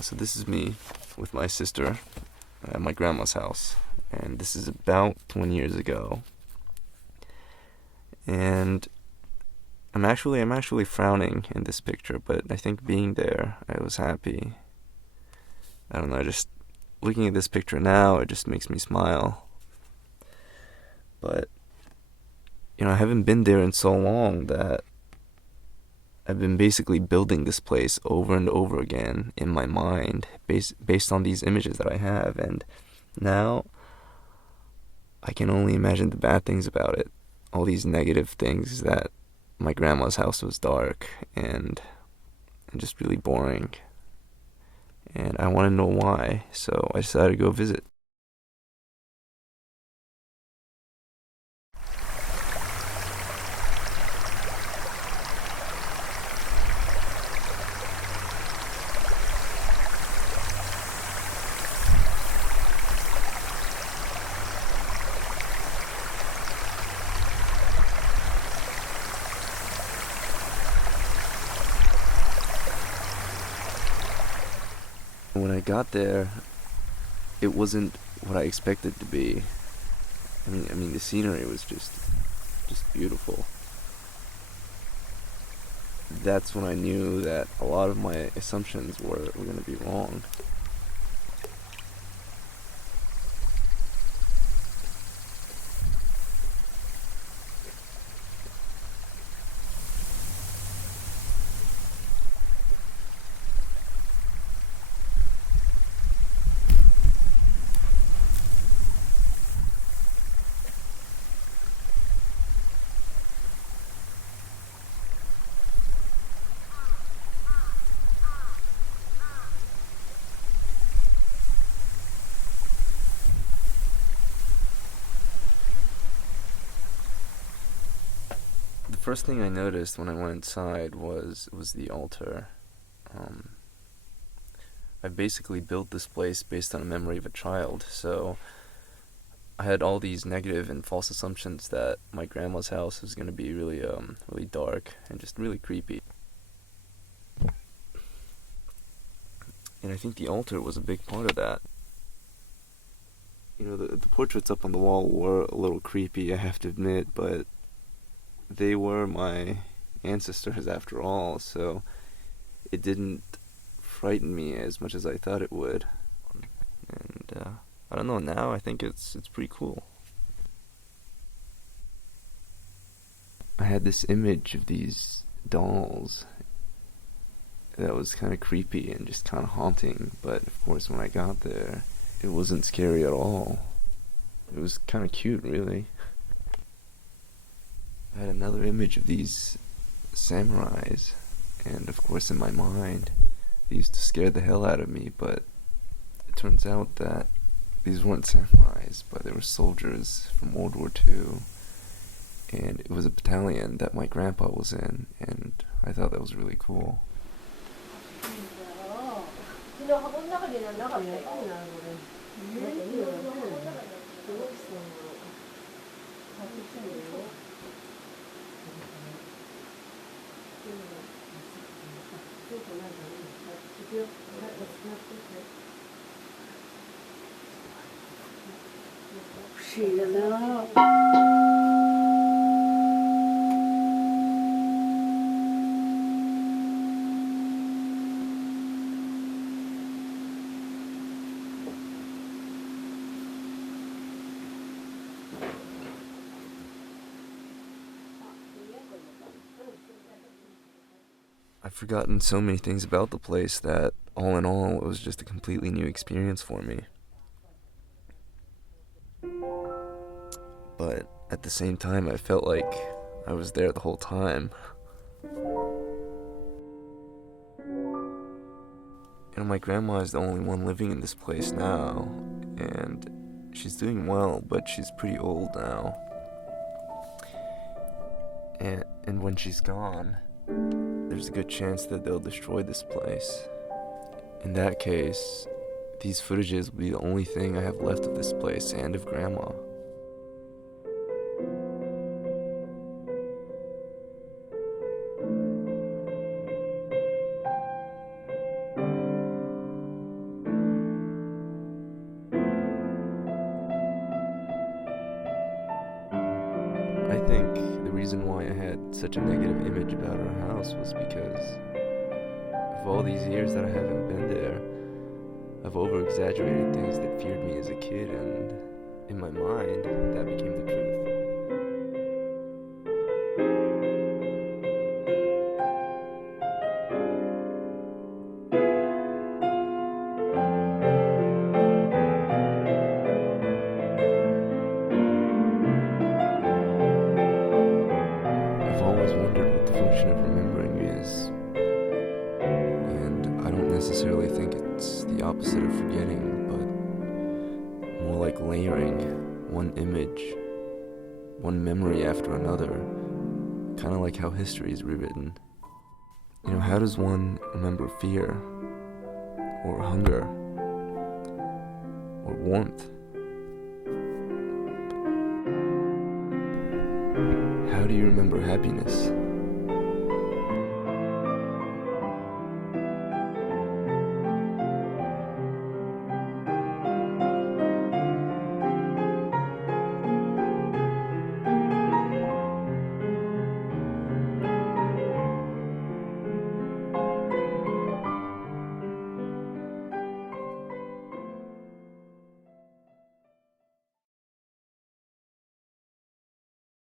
So this is me with my sister at my grandma's house, and this is about 20 years ago. And I'm actually frowning in this picture, but I think being there, I was happy. I don't know, just looking at this picture now, it just makes me smile. But I haven't been there in so long that I've been basically building this place over and over again in my mind based on these images that I have, and now I can only imagine the bad things about it. All these negative things, that my grandma's house was dark and just really boring. And I want to know why, so I decided to go visit. When I got there, it wasn't what I expected it to be. I mean, the scenery was just beautiful. That's when I knew that a lot of my assumptions were going to be wrong. The first thing I noticed when I went inside was the altar. Um, I basically built this place based on a memory of a child, so I had all these negative and false assumptions that my grandma's house was gonna be really dark and just really creepy. And I think the altar was a big part of that. The portraits up on the wall were a little creepy, I have to admit, but they were my ancestors after all, so it didn't frighten me as much as I thought it would. And I don't know, now I think it's pretty cool. I had this image of these dolls that was kind of creepy and just kind of haunting, but of course when I got there, it wasn't scary at all. It was kind of cute, really. I had another image of these samurais, and of course in my mind, they used to scare the hell out of me, but it turns out that these weren't samurais, but they were soldiers from World War II, and it was a battalion that my grandpa was in, and I thought that was really cool. I've forgotten so many things about the place that, all in all, it was just a completely new experience for me. But at the same time, I felt like I was there the whole time. My grandma is the only one living in this place now, and she's doing well, but she's pretty old now. And when she's gone, there's a good chance that they'll destroy this place. In that case, these footages will be the only thing I have left of this place and of Grandma. reason why I had such a negative image about our house was because of all these years that I haven't been there. I've over-exaggerated things that feared me as a kid, and in my mind, that became the truth. I've always wondered what the function of remembering is, and I don't necessarily think it's the opposite of forgetting, but more like layering one image, one memory after another, kind of like how history is rewritten. You know, how does one remember fear, or hunger, or warmth? How do you remember happiness?